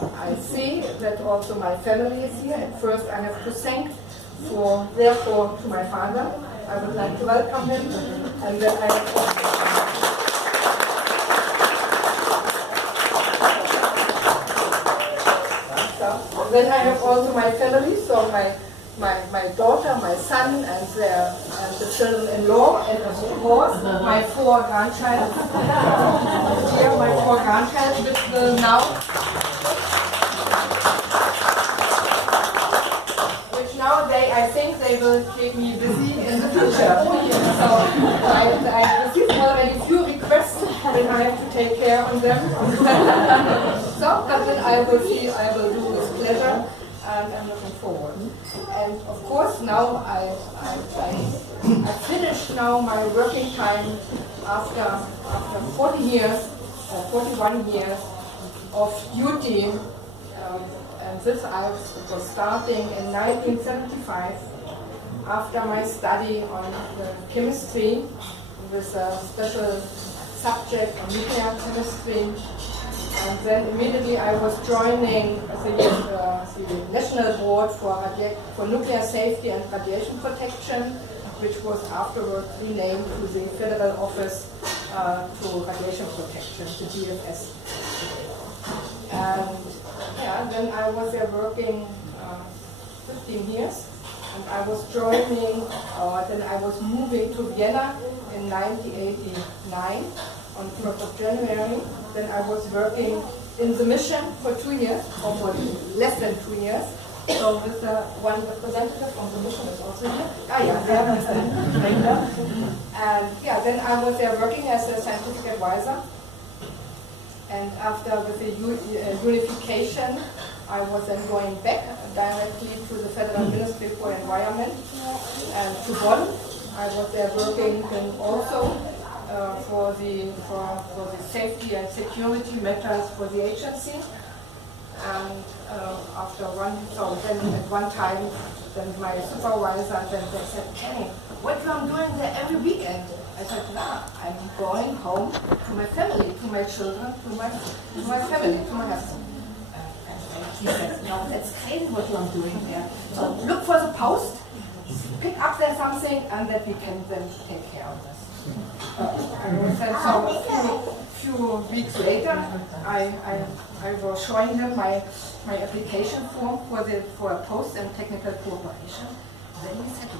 I see that also my family is here. At first I have to thank therefore to my father. I would like to welcome him. And then I have also my family, so my daughter, my son, and the children-in-law, and of course my 4 grandchildren. Here, my 4 grandchildren, which will now, I think they will keep me busy in the future. So I received already a few requests, and I have to take care of them. So, but then I will do with pleasure. And I'm looking forward. And of course, now I finished now my working time after 40 years, 41 years of duty. And this I was starting in 1975 after my study on the chemistry with a special subject on nuclear chemistry. And then immediately I was joining the National Board for Nuclear Safety and Radiation Protection, which was afterwards renamed to the Federal Office to Radiation Protection, the DFS. And then I was there working 15 years, and I was then I was moving to Vienna in 1989 on 1st of January. Then I was working in the mission for 2 years, or for less than 2 years. So with one representative from the mission is also here. There is the trainer. And then I was there working as a scientific advisor. And after with the unification, I was then going back directly to the Federal Ministry for Environment and to Bonn. I was there working also for the safety and security matters for the agency. And then at one time, then my supervisor then they said, "Karin, what I'm doing there every weekend?" I said, I'm going home to my family, to my children, to my family, to my husband. And he said, "No, that's crazy what you're doing there. So look for the post, pick up there something, and that we can then take care of this." So a few weeks later, I was showing him my application form for a post and technical cooperation. Then he said,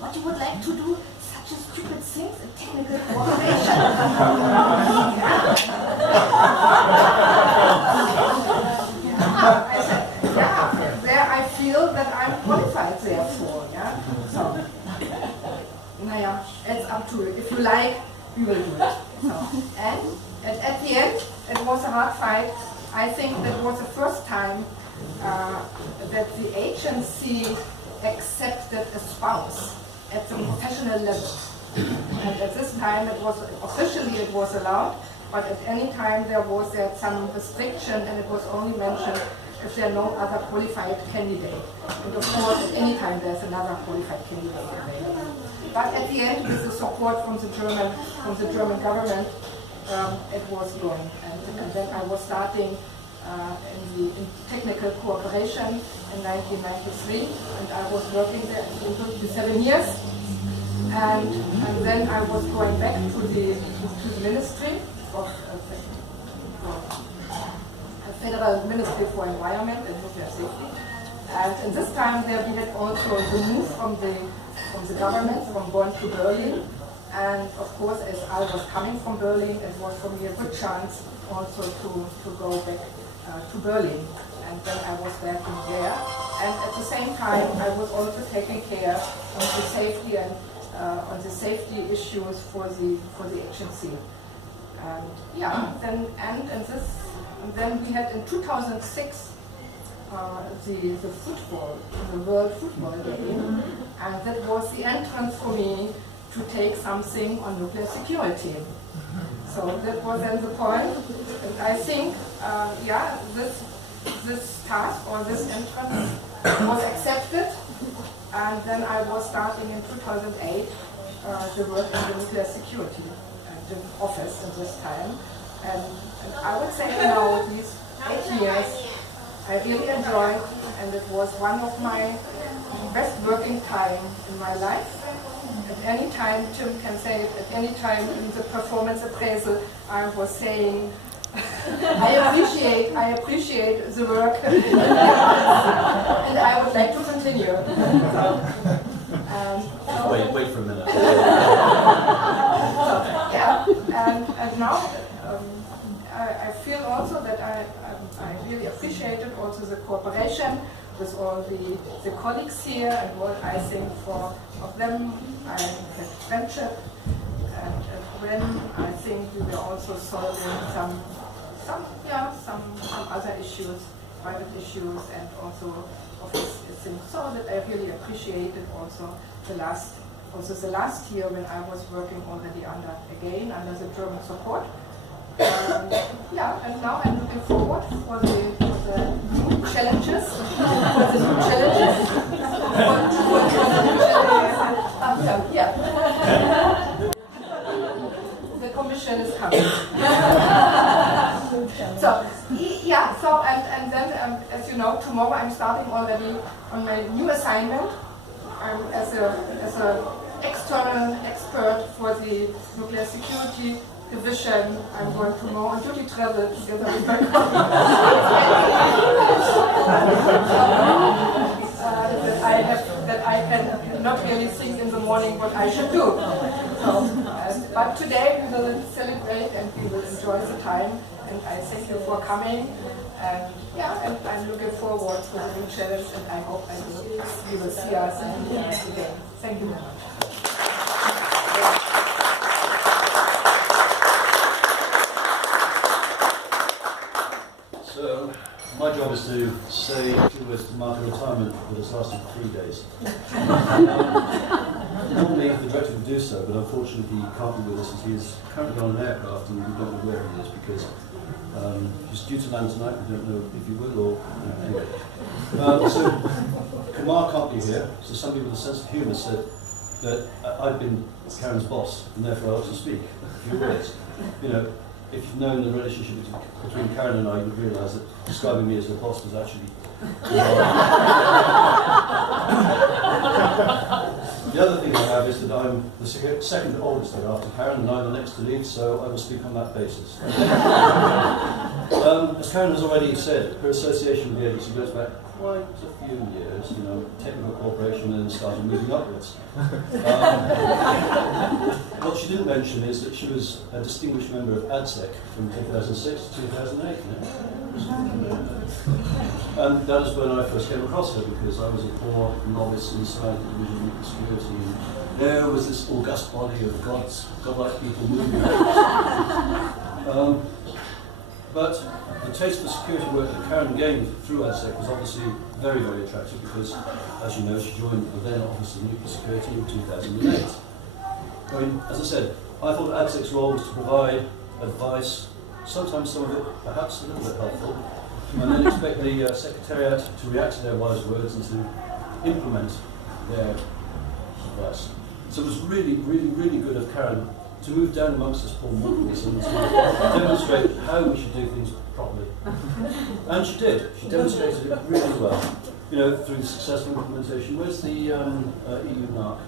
"What you would like to do? Such a stupid thing, a technical cooperation." I said, there I feel that I'm qualified therefore. So, it's up to you. If you like, we will do it. So, and at the end, it was a hard fight. I think that was the first time that the agency accepted a spouse at the professional level. And at this time, it was allowed, but at any time there was some restriction, and it was only mentioned if there are no other qualified candidate. And of course, at any time there's another qualified candidate available. But at the end, with the support from the German government, it was going. And then I was starting in technical cooperation in 1993, and I was working there for 7 years. And then I was going back to the Ministry of Federal Ministry for Environment and Nuclear Safety. And in this time there we had also the move from the government from Bonn to Berlin. And of course, as I was coming from Berlin, it was for me a good chance also to go back to Berlin. And then I was working there. And at the same time, I was also taking care of the safety and on the safety issues for the agency. And then we had in 2006 the World Football Game, and that was the entrance for me to take something on nuclear security. So that was then the point, and I think this task or this entrance was accepted. And then I was starting in 2008 the work in the nuclear security office at this time. And I would say now these 8 years I really enjoyed, and it was one of my best working time in my life. At any time, Tim can say it, at any time in the performance appraisal, I was saying, I appreciate the work, and I would like to continue. Wait for a minute. And now I feel also that I really appreciated also the cooperation with all the colleagues here, and what I think for of them I had friendship, and when I think we were also solving some other issues, private issues, and also office things. So that I really appreciated also the last year when I was working already under the German support. And now I'm looking forward for the new challenges. The commission is coming. And then as you know, tomorrow I'm starting already on my new assignment as a external expert for the nuclear security division. I'm going tomorrow on duty travel together with my colleagues. that I can not really think in the morning what I should do. But today we will celebrate and we will enjoy the time. And I thank you for coming. And I'm looking forward to the new challenge. And I hope you will see us again. Thank you very much. So, my job is to say a few words to mark a retirement that has lasted 3 days. Normally the director would do so, but unfortunately he can't be with us as he is currently on an aircraft and we don't know where he is because he's due to land tonight. We don't know if he will or anyway. So Kamar can't be here, so somebody with a sense of humour said that I've been Karin's boss and therefore I ought to speak a few words. You know, if you've known the relationship between Karin and I, you would realise that describing me as her boss was actually The other thing I have is that I'm the second oldest here after Karin, and I'm the next to leave, so I will speak on that basis. As Karin has already said, her association with the agency goes back quite a few years, you know, technical cooperation, and then started moving upwards. What she didn't mention is that she was a distinguished member of ADSEC from 2006 to 2008. And that is when I first came across her, because I was a poor novice inside the division of nuclear security, and there was this august body of godlike people moving. But the taste for security work that Karin gained through ADSEC was obviously very, very attractive because, as you know, she joined the then Office of Nuclear Security in 2008. I mean, as I said, I thought ADSEC's role was to provide advice, sometimes some of it perhaps a little bit helpful, and then expect the Secretariat to react to their wise words and to implement their advice. So it was really, really, really good of Karin to move down amongst us poor mortals and to demonstrate how we should do things properly. And she did. She demonstrated it really well. You know, through the successful implementation. Where's the EU NARC?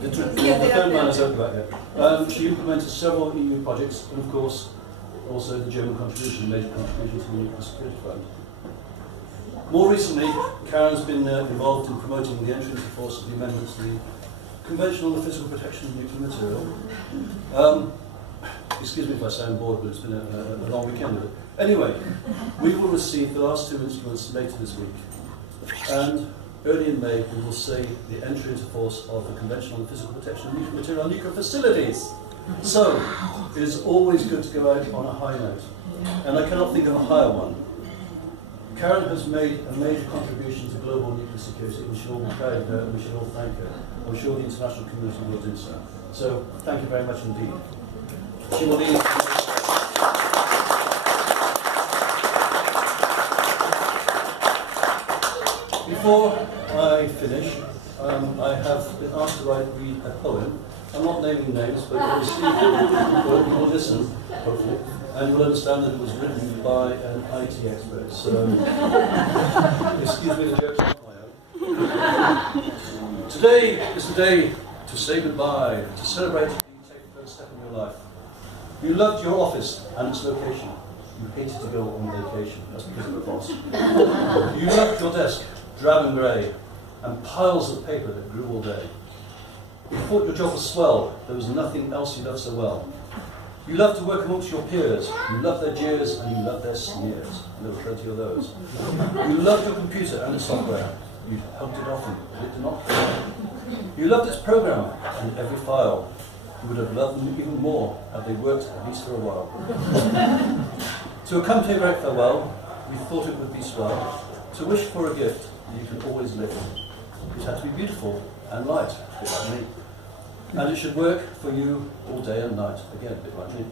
The third man is over back there. She implemented several EU projects, and of course, also the German contribution, major contribution to the Nuclear Security Fund. More recently, Karin's been involved in promoting the entry into force of the amendments to the Convention on the Physical Protection of Nuclear Material. Excuse me if I sound bored, but it's been a long weekend of it. Anyway, we will receive the last two instruments later this week. And early in May, we will see the entry into force of the Convention on the Physical Protection of Nuclear Material and Nuclear Facilities. So, it is always good to go out on a high note. And I cannot think of a higher one. Karin has made a major contribution to global nuclear security, and we should all be proud of her, and we should all thank her. I'm sure the international community will do so. So, thank you very much indeed. She will lead. Before I finish, I have been asked to read a poem. I'm not naming names, but you will listen, hopefully. and you'll understand that it was written by an IT expert. So, excuse me, the joke's not my own. Today is the day to say goodbye, to celebrate you take the first step in your life. You loved your office and its location. You hated to go on vacation. That's because of the boss. You loved your desk, drab and grey, and piles of paper that grew all day. You thought your job was swell. There was nothing else you loved so well. You loved to work amongst your peers. You loved their jeers and you loved their sneers. And there were plenty of those. You loved your computer and its software. You hugged it often, but it did not fail. You loved its program and every file. You would have loved them even more had they worked at least for a while. To accompany a great farewell, we thought it would be swell to wish for a gift that you can always lift. It had to be beautiful and light, a bit like me. And it should work for you all day and night, again, a bit like me.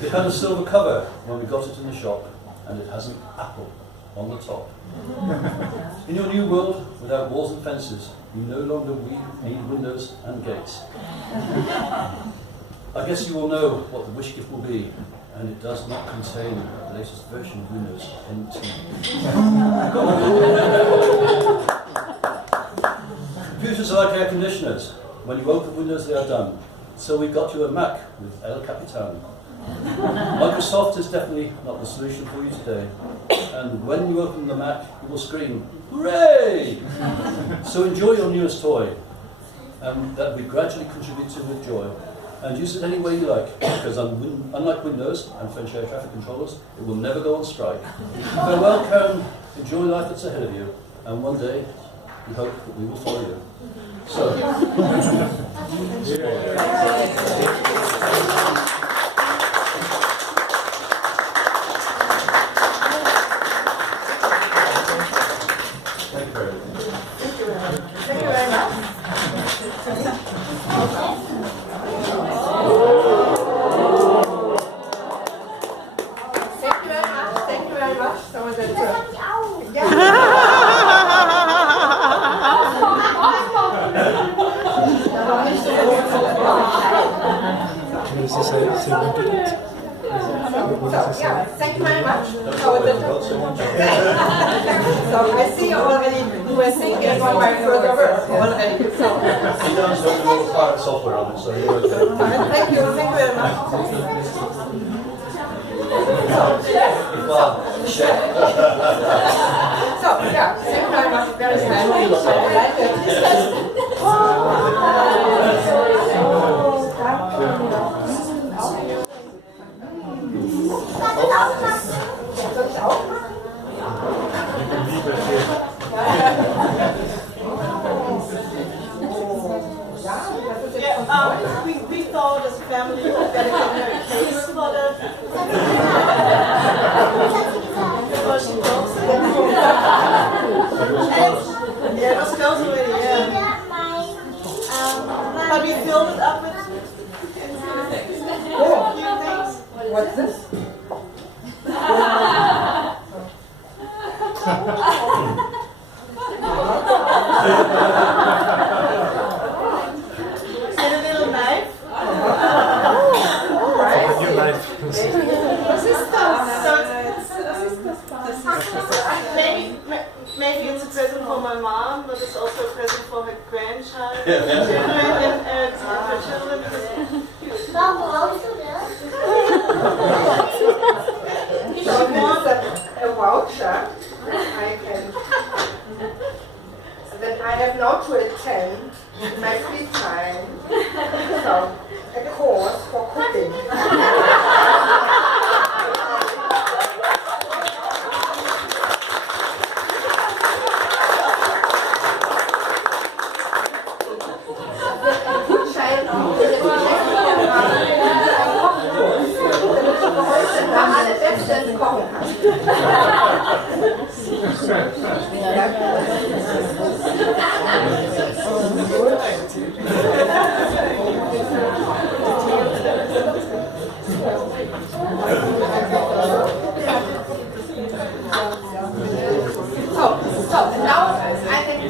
It had a silver cover when we got it in the shop, and it has an apple on the top. In your new world, without walls and fences, you no longer need windows and gates. I guess you all know what the wish gift will be, and it does not contain the latest version of Windows NT. Computers are like air conditioners. When you open Windows, they are done. So we got you a Mac with El Capitan. Microsoft is definitely not the solution for you today. And when you open the Mac, you will scream, hooray! So enjoy your newest toy, that we gradually contribute to with joy. And use it any way you like, because unlike Windows and French air traffic controllers, it will never go on strike. Farewell, Karin. Enjoy life that's ahead of you, and one day, we hope that we will follow you. So, thank you very much. Thank you very much. Thank you very much. So that's thank you very much. So I see already you were thinking about my further work already. So He does have a lot of pirate software on it, so you're okay. thank you very much. So yeah, thank you very much. Very nice. We thought as a family that it was very case for the yeah, it was close already, yeah. But we filled it up with things. What's this? And a little knife. Maybe it's a present for my mom, but it's also a present for her grandchild, children, and her children. So this is a voucher that I have now to attend in my free time. So a course for cooking.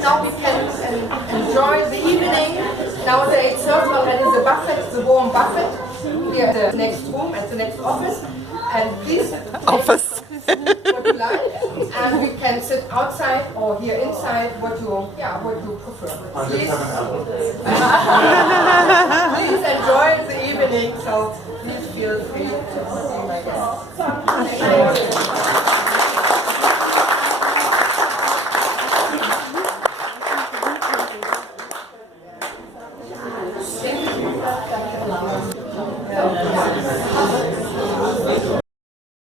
Now we can enjoy the evening. Now the 8:30 already, the buffet, the warm buffet. We are at the next room, at the next office. And please Office. what you like, and we can sit outside or here inside. What you prefer. Please enjoy the evening. So please feel free to be my guest.